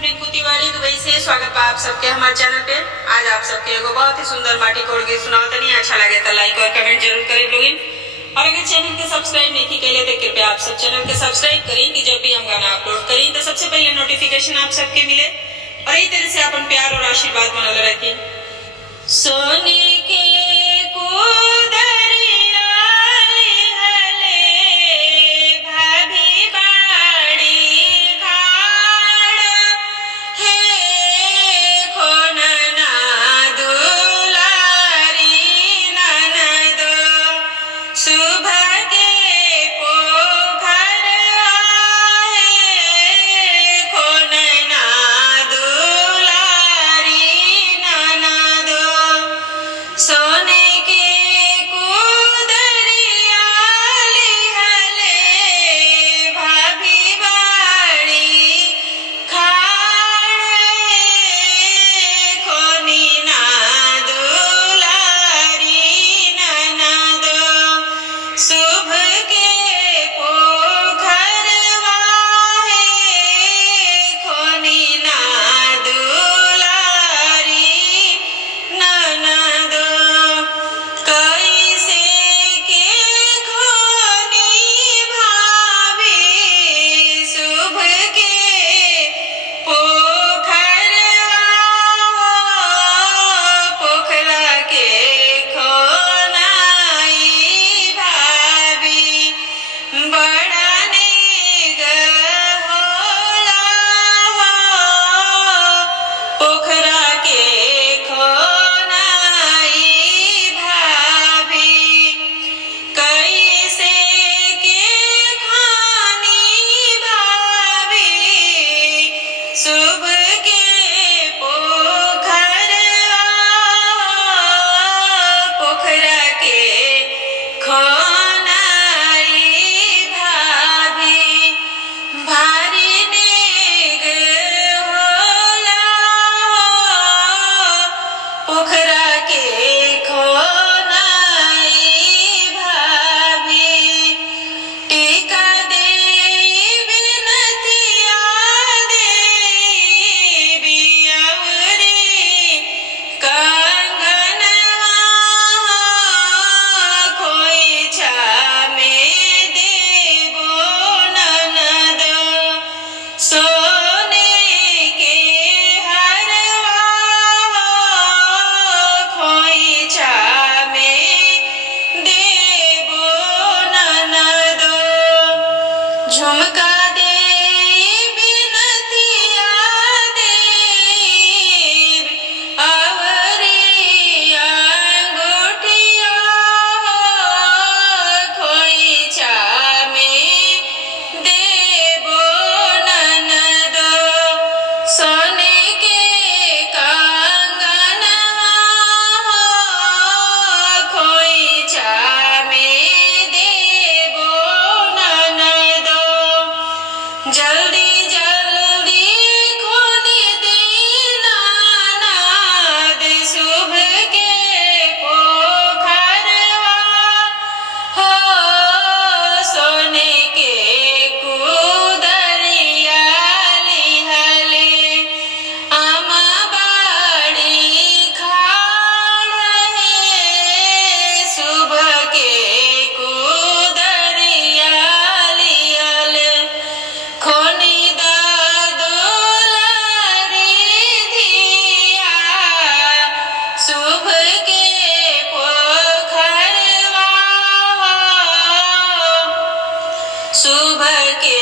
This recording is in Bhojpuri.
हम रिंकू तिवारी दुबई से स्वागत बा आप सबके हमारे चैनल पे। आज आप सबके एगो बहुत ही सुंदर माटी कोड़ गीत सुनाओ तनी। अच्छा लगे तो लाइक और कमेंट जरूर करें लोगिन। और अगर चैनल के सब्सक्राइब नहीं कैले तो कृपया आप सब चैनल के सब्सक्राइब करें कि जब भी हम गाना अपलोड करें तो सबसे पहले नोटिफिकेशन आप सबके मिले और यही तरह से अपन प्यार और आशीर्वाद बनल रखें। सोने के झुमका दे बिनतिया देव आवरिया गोटिया खोइचा में देबो ननदो सोने के कंगनवा खोइचा जल्दी जल्दी खोली दीना नाद शुभ के पोखरवा हो सोने के कुदरिया लिहले आमा बाड़ी खाड़ है शुभ के शुभ के